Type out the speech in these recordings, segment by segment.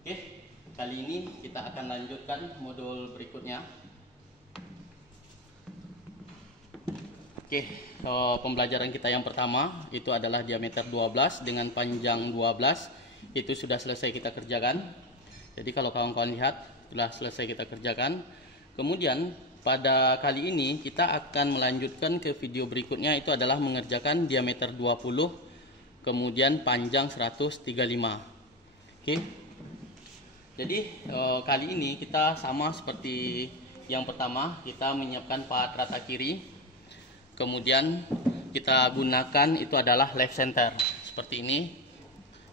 Oke, kali ini kita akan lanjutkan modul berikutnya. Oke, pembelajaran kita yang pertama itu adalah diameter 12 dengan panjang 12. Itu sudah selesai kita kerjakan. Jadi kalau kawan-kawan lihat, sudah selesai kita kerjakan. Kemudian pada kali ini kita akan melanjutkan ke video berikutnya, itu adalah mengerjakan diameter 20 kemudian panjang 135. Oke. Jadi kali ini kita sama seperti yang pertama, kita menyiapkan pahat rata kiri. Kemudian kita gunakan itu adalah left center seperti ini,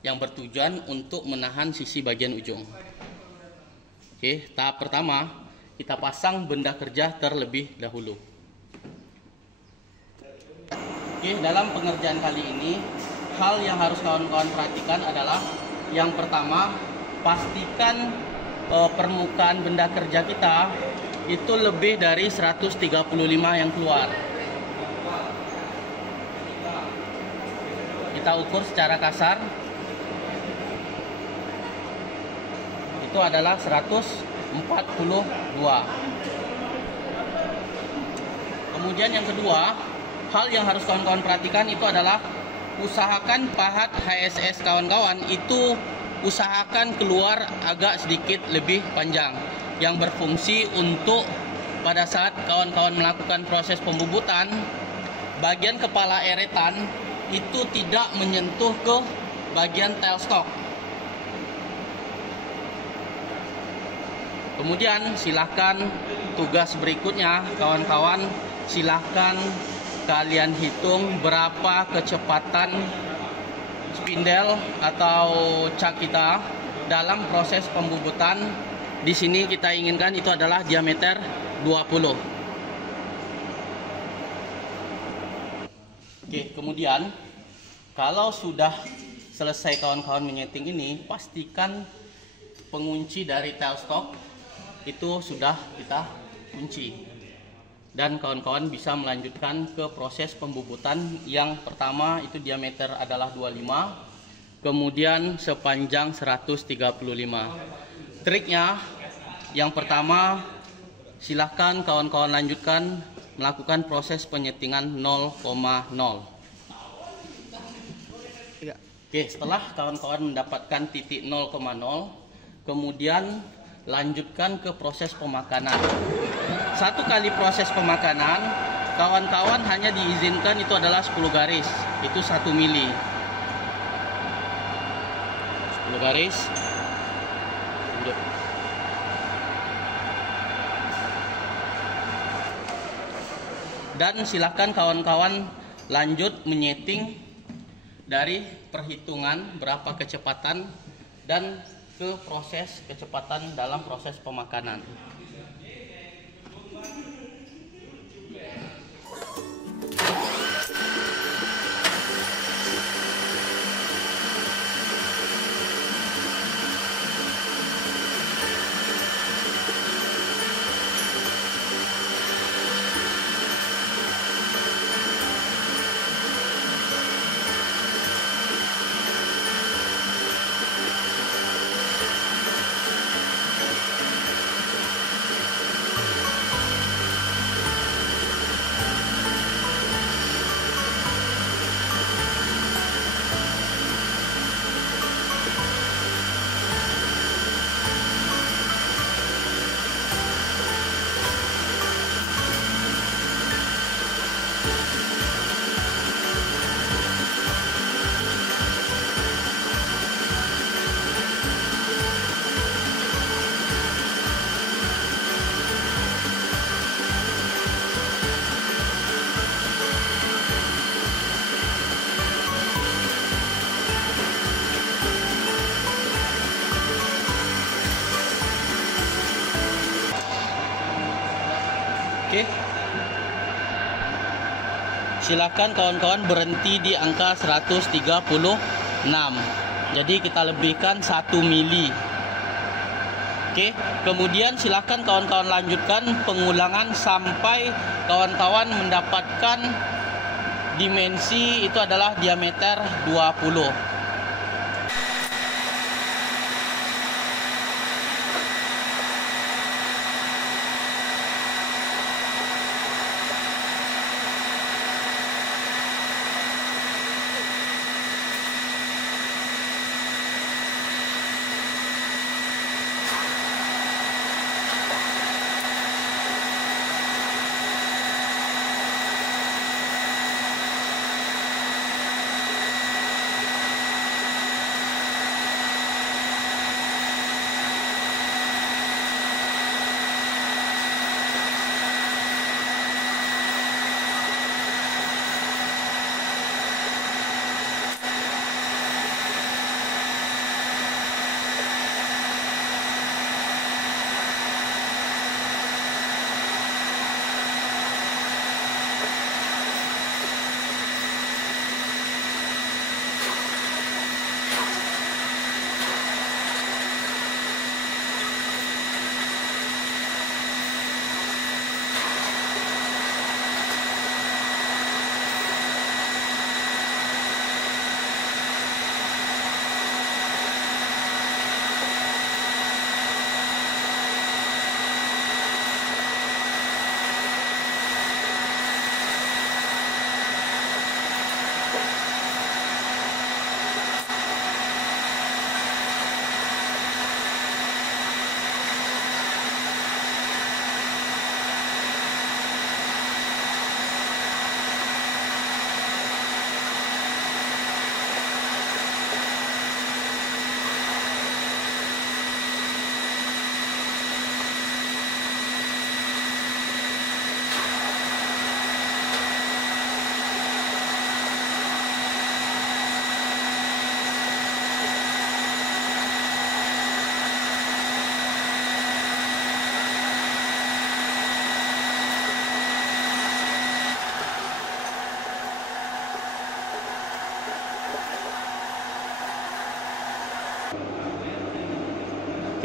yang bertujuan untuk menahan sisi bagian ujung. Oke, tahap pertama kita pasang benda kerja terlebih dahulu. Oke, dalam pengerjaan kali ini hal yang harus kawan-kawan perhatikan adalah yang pertama, pastikan permukaan benda kerja kita itu lebih dari 135 yang keluar. Kita ukur secara kasar, itu adalah 142. Kemudian yang kedua, hal yang harus kawan-kawan perhatikan itu adalah usahakan pahat HSS kawan-kawan itu usahakan keluar agak sedikit lebih panjang, yang berfungsi untuk pada saat kawan-kawan melakukan proses pembubutan, bagian kepala eretan itu tidak menyentuh ke bagian tailstock. Kemudian silahkan tugas berikutnya kawan-kawan, silahkan kalian hitung berapa kecepatan spindle atau cak kita dalam proses pembubutan. Di sini kita inginkan itu adalah diameter 20. Oke, kemudian kalau sudah selesai kawan-kawan menyeting ini, pastikan pengunci dari tailstock itu sudah kita kunci. Dan kawan-kawan bisa melanjutkan ke proses pembubutan. Yang pertama itu diameter adalah 25, kemudian sepanjang 135. Triknya yang pertama, silahkan kawan-kawan lanjutkan melakukan proses penyetingan 0,0. Oke, setelah kawan-kawan mendapatkan titik 0,0, kemudian lanjutkan ke proses pemakanan. Satu kali proses pemakanan, kawan-kawan hanya diizinkan itu adalah 10 garis, itu 1 mili. 10 garis. Lanjut. Dan silakan kawan-kawan lanjut menyeting dari perhitungan berapa kecepatan dan ke proses kecepatan dalam proses pemakanan. Oke. Silakan kawan-kawan berhenti di angka 136. Jadi kita lebihkan 1 mili. Oke, kemudian silakan kawan-kawan lanjutkan pengulangan sampai kawan-kawan mendapatkan dimensi itu adalah diameter 20.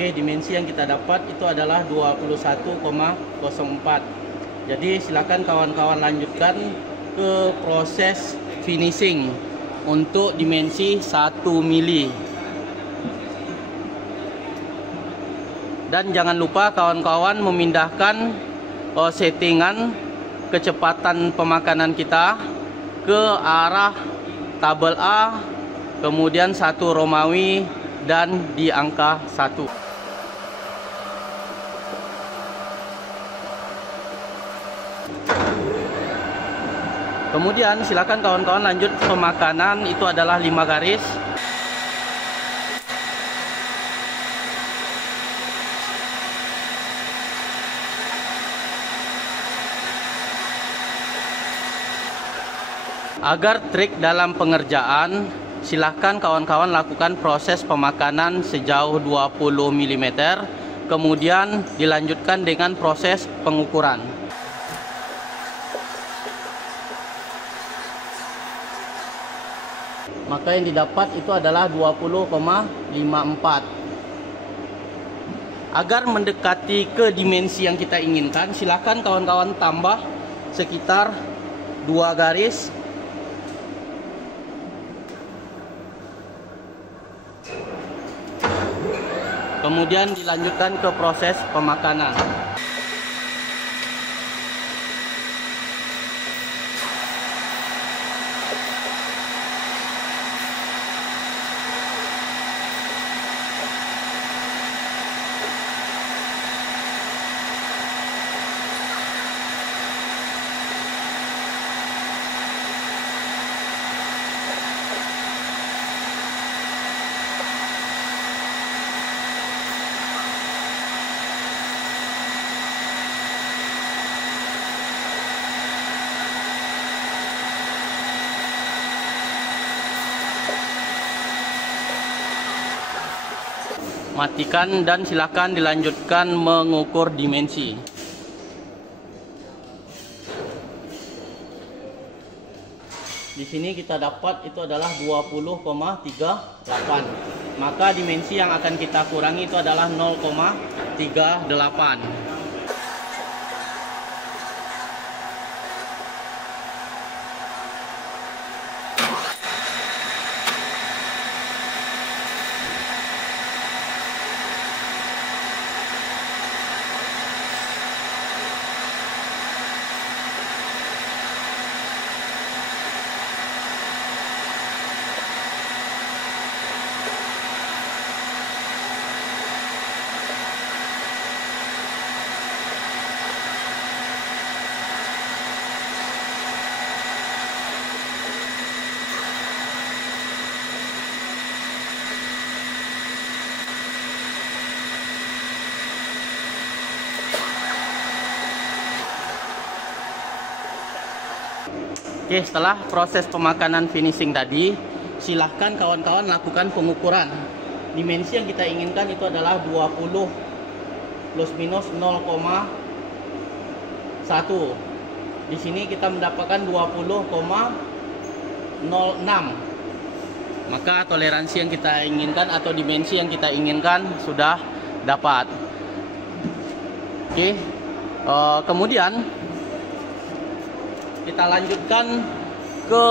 Oke, dimensi yang kita dapat itu adalah 21,04. Jadi silakan kawan-kawan lanjutkan ke proses finishing untuk dimensi 1 mili. Dan jangan lupa kawan-kawan memindahkan settingan kecepatan pemakanan kita ke arah tabel A, kemudian 1 Romawi, dan di angka 1. Kemudian silakan kawan-kawan lanjut pemakanan, itu adalah 5 garis. Agar trik dalam pengerjaan, silahkan kawan-kawan lakukan proses pemakanan sejauh 20 mm, kemudian dilanjutkan dengan proses pengukuran. Maka yang didapat itu adalah 20,54. Agar mendekati ke dimensi yang kita inginkan, silahkan kawan-kawan tambah sekitar 2 garis. Kemudian dilanjutkan ke proses pemakanan. Matikan dan silakan dilanjutkan mengukur dimensi. Di sini kita dapat itu adalah 20,38. Maka dimensi yang akan kita kurangi itu adalah 0,38. Oke, setelah proses pemakanan finishing tadi, silahkan kawan-kawan lakukan pengukuran. Dimensi yang kita inginkan itu adalah 20 plus minus 0,1. Di sini kita mendapatkan 20,06. Maka toleransi yang kita inginkan atau dimensi yang kita inginkan sudah dapat. Oke, kemudian kita lanjutkan ke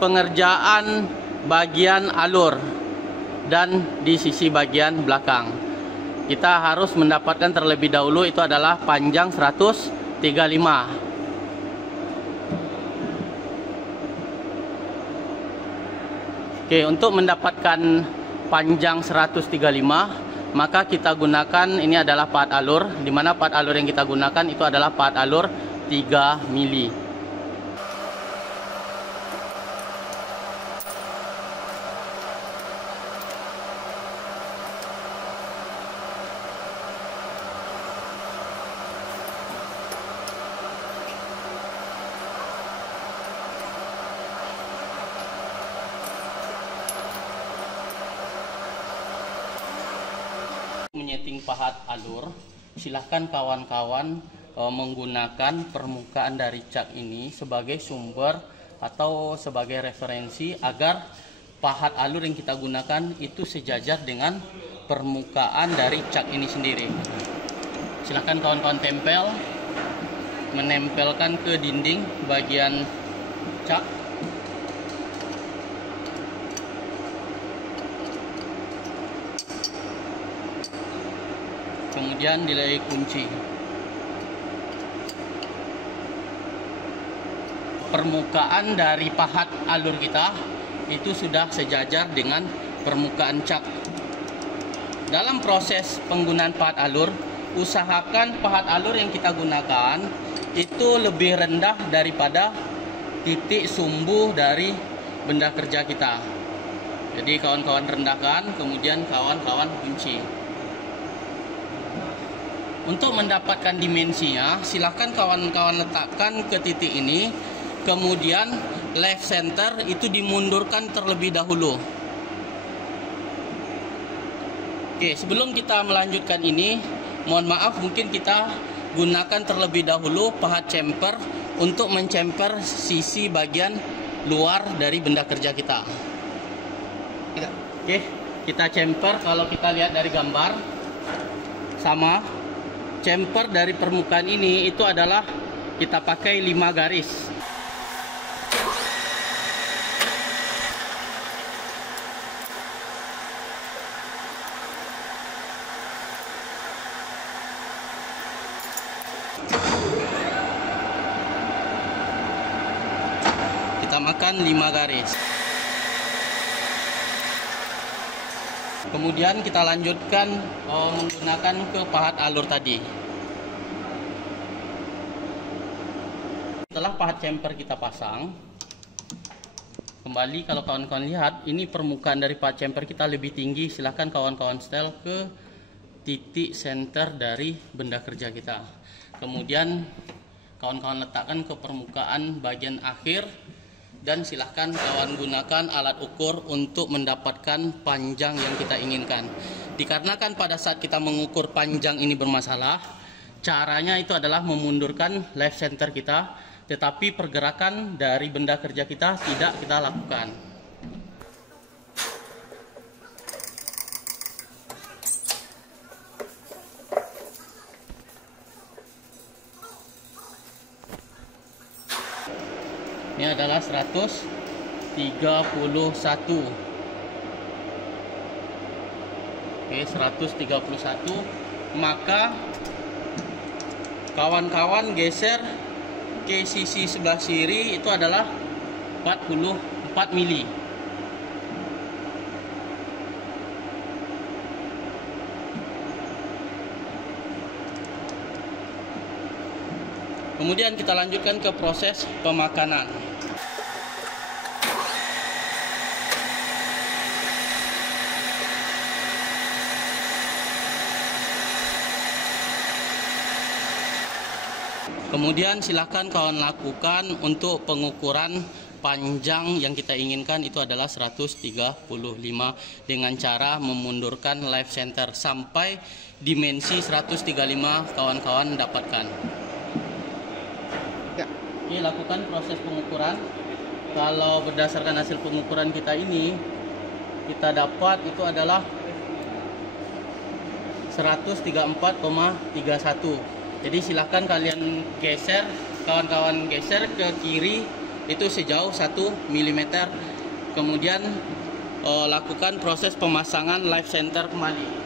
pengerjaan bagian alur dan di sisi bagian belakang. Kita harus mendapatkan terlebih dahulu itu adalah panjang 135. Oke, untuk mendapatkan panjang 135, maka kita gunakan ini adalah pahat alur, di mana pahat alur yang kita gunakan itu adalah pahat alur 3 mili. Menyeting pahat alur, silahkan kawan-kawan menggunakan permukaan dari cat ini sebagai sumber atau sebagai referensi agar pahat alur yang kita gunakan itu sejajar dengan permukaan dari cat ini sendiri. Silahkan kawan-kawan menempelkan ke dinding bagian cat. Kemudian nilai kunci. Permukaan dari pahat alur kita itu sudah sejajar dengan permukaan cat. Dalam proses penggunaan pahat alur, usahakan pahat alur yang kita gunakan itu lebih rendah daripada titik sumbu dari benda kerja kita. Jadi kawan-kawan rendahkan, kemudian kawan-kawan kunci. Untuk mendapatkan dimensinya, silakan kawan-kawan letakkan ke titik ini, kemudian left center itu dimundurkan terlebih dahulu. Oke, sebelum kita melanjutkan ini, mohon maaf mungkin kita gunakan terlebih dahulu pahat chamfer untuk mencemper sisi bagian luar dari benda kerja kita. Oke, kita chamfer. Kalau kita lihat dari gambar, sama. Chamfer dari permukaan ini itu adalah kita pakai 5 garis. Kita makan 5 garis. Kemudian kita lanjutkan menggunakan ke pahat alur tadi. Setelah pahat chamfer kita pasang, kembali kalau kawan-kawan lihat, ini permukaan dari pahat chamfer kita lebih tinggi. Silahkan kawan-kawan setel ke titik center dari benda kerja kita. Kemudian kawan-kawan letakkan ke permukaan bagian akhir. Dan silahkan kawan gunakan alat ukur untuk mendapatkan panjang yang kita inginkan. Dikarenakan pada saat kita mengukur panjang ini bermasalah, caranya itu adalah memundurkan left center kita, tetapi pergerakan dari benda kerja kita tidak kita lakukan. Ini adalah 131. Oke, 131. Maka kawan-kawan geser ke sisi sebelah kiri itu adalah 44 mili. Kemudian kita lanjutkan ke proses pemakanan. Kemudian silakan kawan lakukan untuk pengukuran panjang yang kita inginkan itu adalah 135 dengan cara memundurkan left center sampai dimensi 135 kawan-kawan dapatkan. Ya. Oke, lakukan proses pengukuran. Kalau berdasarkan hasil pengukuran kita ini, kita dapat itu adalah 134,31. Jadi silahkan kalian geser, kawan-kawan geser ke kiri itu sejauh 1 mm. Kemudian lakukan proses pemasangan live center kembali.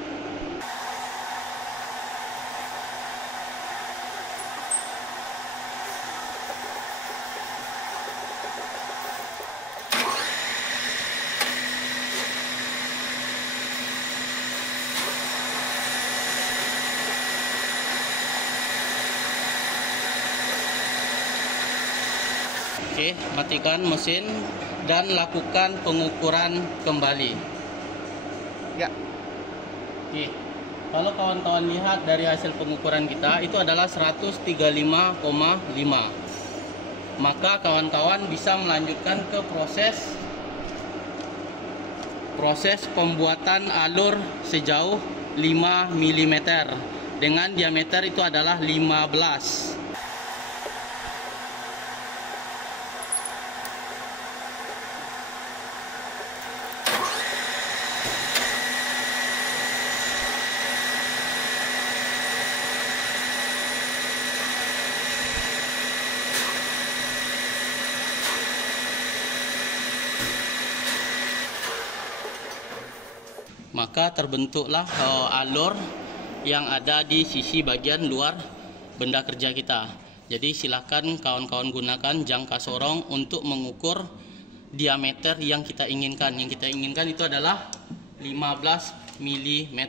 Oke, matikan mesin dan lakukan pengukuran kembali. Ya. Oke. Kalau kawan-kawan lihat dari hasil pengukuran kita itu adalah 135,5. Maka kawan-kawan bisa melanjutkan ke proses pembuatan alur sejauh 5 mm dengan diameter itu adalah 15. maka terbentuklah alur yang ada di sisi bagian luar benda kerja kita. Jadi silakan kawan-kawan gunakan jangka sorong untuk mengukur diameter yang kita inginkan. Yang kita inginkan itu adalah 15 mm.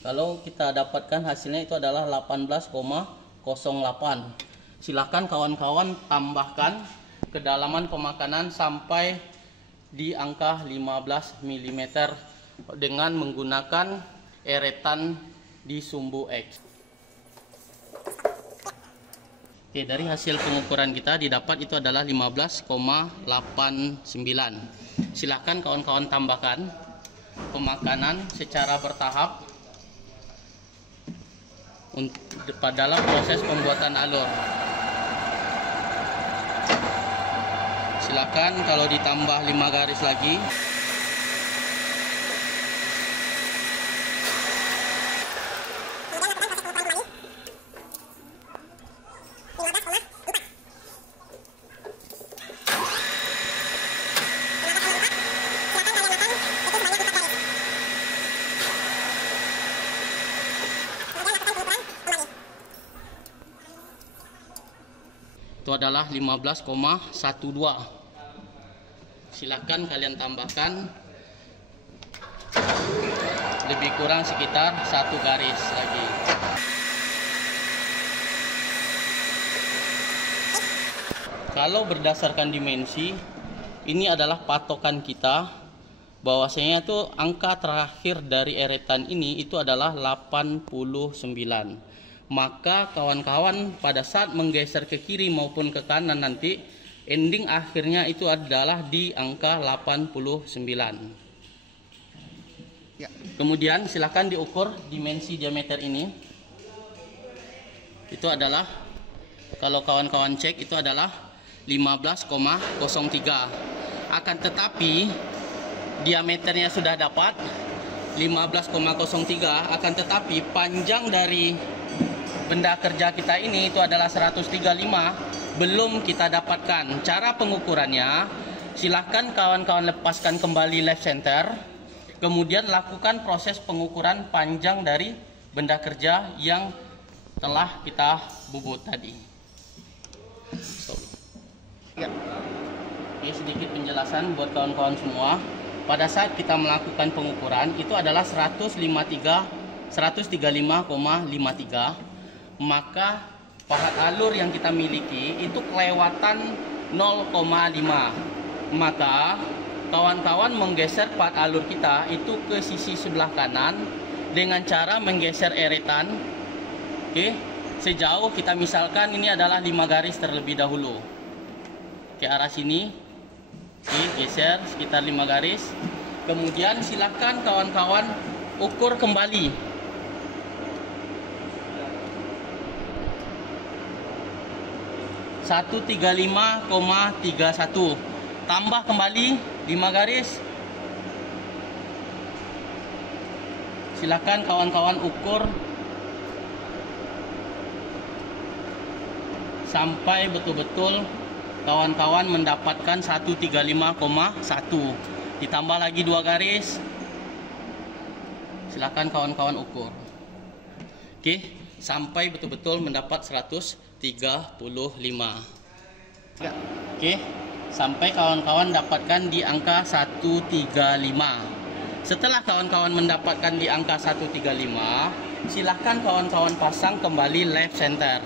Kalau kita dapatkan hasilnya itu adalah 18,08. Silakan kawan-kawan tambahkan kedalaman pemakanan sampai di angka 15 mm dengan menggunakan eretan di sumbu X. Oke, dari hasil pengukuran kita didapat itu adalah 15,89. Silakan kawan-kawan tambahkan pemakanan secara bertahap dalam proses pembuatan alur. Silakan kalau ditambah 5 garis lagi. Itu adalah 15,12. Silakan kalian tambahkan lebih kurang sekitar 1 garis lagi. Kalau berdasarkan dimensi, ini adalah patokan kita bahwasanya itu angka terakhir dari eretan ini itu adalah 89. Maka kawan-kawan pada saat menggeser ke kiri maupun ke kanan nanti ending akhirnya itu adalah di angka 89. Ya. Kemudian silakan diukur dimensi diameter ini. Itu adalah, kalau kawan-kawan cek, itu adalah 15,03. Akan tetapi diameternya sudah dapat 15,03, akan tetapi panjang dari benda kerja kita ini itu adalah 135, belum kita dapatkan. Cara pengukurannya, silahkan kawan-kawan lepaskan kembali left center, kemudian lakukan proses pengukuran panjang dari benda kerja yang telah kita bubut tadi. Ya. Oke, sedikit penjelasan buat kawan-kawan semua. Pada saat kita melakukan pengukuran itu adalah 135,53, maka pahat alur yang kita miliki itu kelewatan 0,5. Maka kawan-kawan menggeser pahat alur kita itu ke sisi sebelah kanan dengan cara menggeser eretan. Oke, sejauh kita misalkan ini adalah 5 garis terlebih dahulu ke arah sini. Oke, geser sekitar 5 garis. Kemudian silakan kawan-kawan ukur kembali. 135,31, tambah kembali 5 garis. Silakan kawan-kawan ukur sampai betul-betul kawan-kawan mendapatkan 135,1. Ditambah lagi 2 garis. Silakan kawan-kawan ukur. Oke, sampai betul-betul mendapat 135. Ya. Oke, sampai kawan-kawan dapatkan di angka 135. Setelah kawan-kawan mendapatkan di angka 135, silahkan kawan-kawan pasang kembali left center.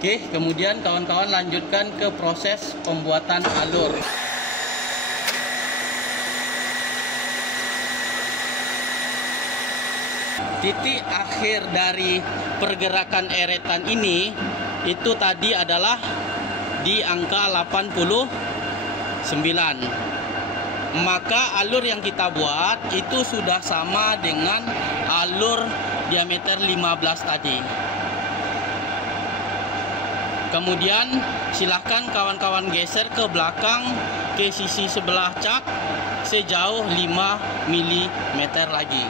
Oke, kemudian kawan-kawan lanjutkan ke proses pembuatan alur. Titik akhir dari pergerakan eretan ini itu tadi adalah di angka 89. Maka alur yang kita buat itu sudah sama dengan alur diameter 15 tadi. Kemudian silahkan kawan-kawan geser ke belakang ke sisi sebelah cak sejauh 5 mm lagi.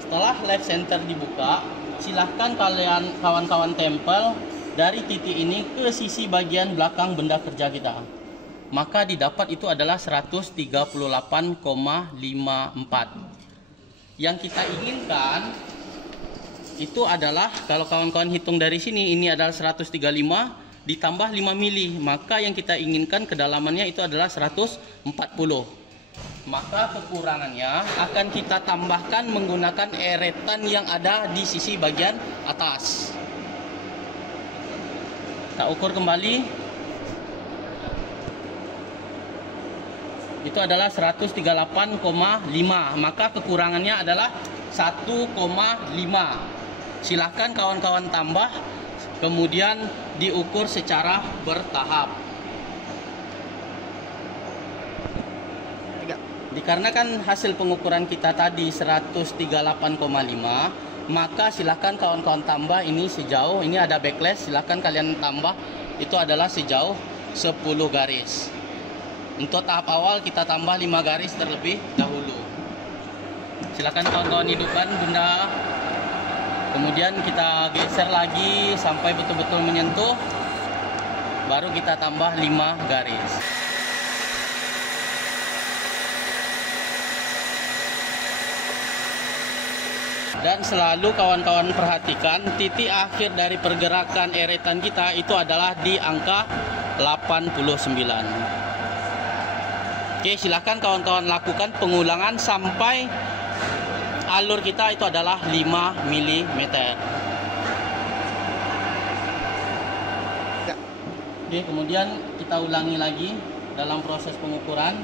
Setelah left center dibuka, silahkan kalian kawan-kawan tempel dari titik ini ke sisi bagian belakang benda kerja kita. Maka didapat itu adalah 138,54. Yang kita inginkan itu adalah, kalau kawan-kawan hitung dari sini, ini adalah 135 ditambah 5 mili, maka yang kita inginkan kedalamannya itu adalah 140. Maka kekurangannya akan kita tambahkan menggunakan eretan yang ada di sisi bagian atas. Kita ukur kembali. Itu adalah 138,5. Maka kekurangannya adalah 1,5. Silahkan kawan-kawan tambah, kemudian diukur secara bertahap. Dikarenakan hasil pengukuran kita tadi 138,5, maka silahkan kawan-kawan tambah ini sejauh, ini ada backlash, silahkan kalian tambah, itu adalah sejauh 10 garis. Untuk tahap awal kita tambah 5 garis terlebih dahulu. Silahkan kawan-kawan hidupkan benda, kemudian kita geser lagi sampai betul-betul menyentuh, baru kita tambah 5 garis. Dan selalu kawan-kawan perhatikan titik akhir dari pergerakan eretan kita itu adalah di angka 89. Oke, silakan kawan-kawan lakukan pengulangan sampai alur kita itu adalah 5 mm. Oke, kemudian kita ulangi lagi dalam proses pengukuran.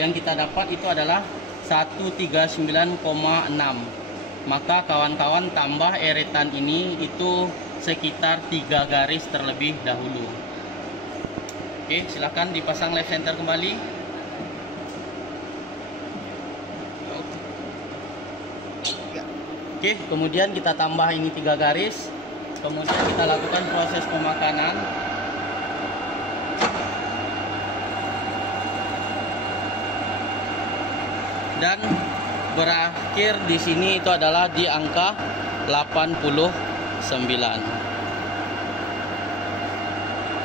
Yang kita dapat itu adalah 139,6. Maka kawan-kawan tambah eretan ini itu sekitar 3 garis terlebih dahulu. Oke, silakan dipasang left center kembali. Oke, kemudian kita tambah ini 3 garis. Kemudian kita lakukan proses pemakanan. Dan berakhir di sini itu adalah di angka 89.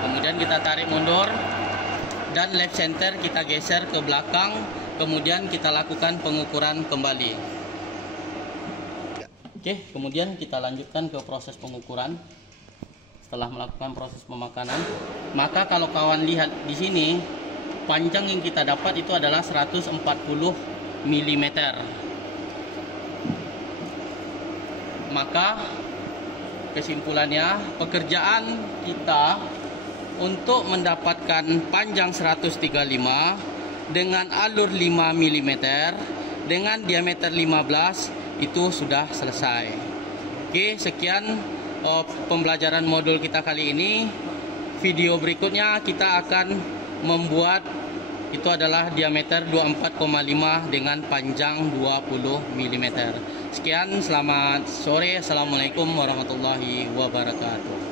Kemudian kita tarik mundur dan left center kita geser ke belakang, kemudian kita lakukan pengukuran kembali. Oke, kemudian kita lanjutkan ke proses pengukuran. Setelah melakukan proses pemakanan, maka kalau kawan lihat di sini, panjang yang kita dapat itu adalah 140 mm. Maka kesimpulannya, pekerjaan kita untuk mendapatkan panjang 135 dengan alur 5 mm dengan diameter 15 itu sudah selesai. Oke, sekian pembelajaran modul kita kali ini. Video berikutnya kita akan membuat itu adalah diameter 24,5 dengan panjang 20 mm. Sekian, selamat sore. Assalamualaikum warahmatullahi wabarakatuh.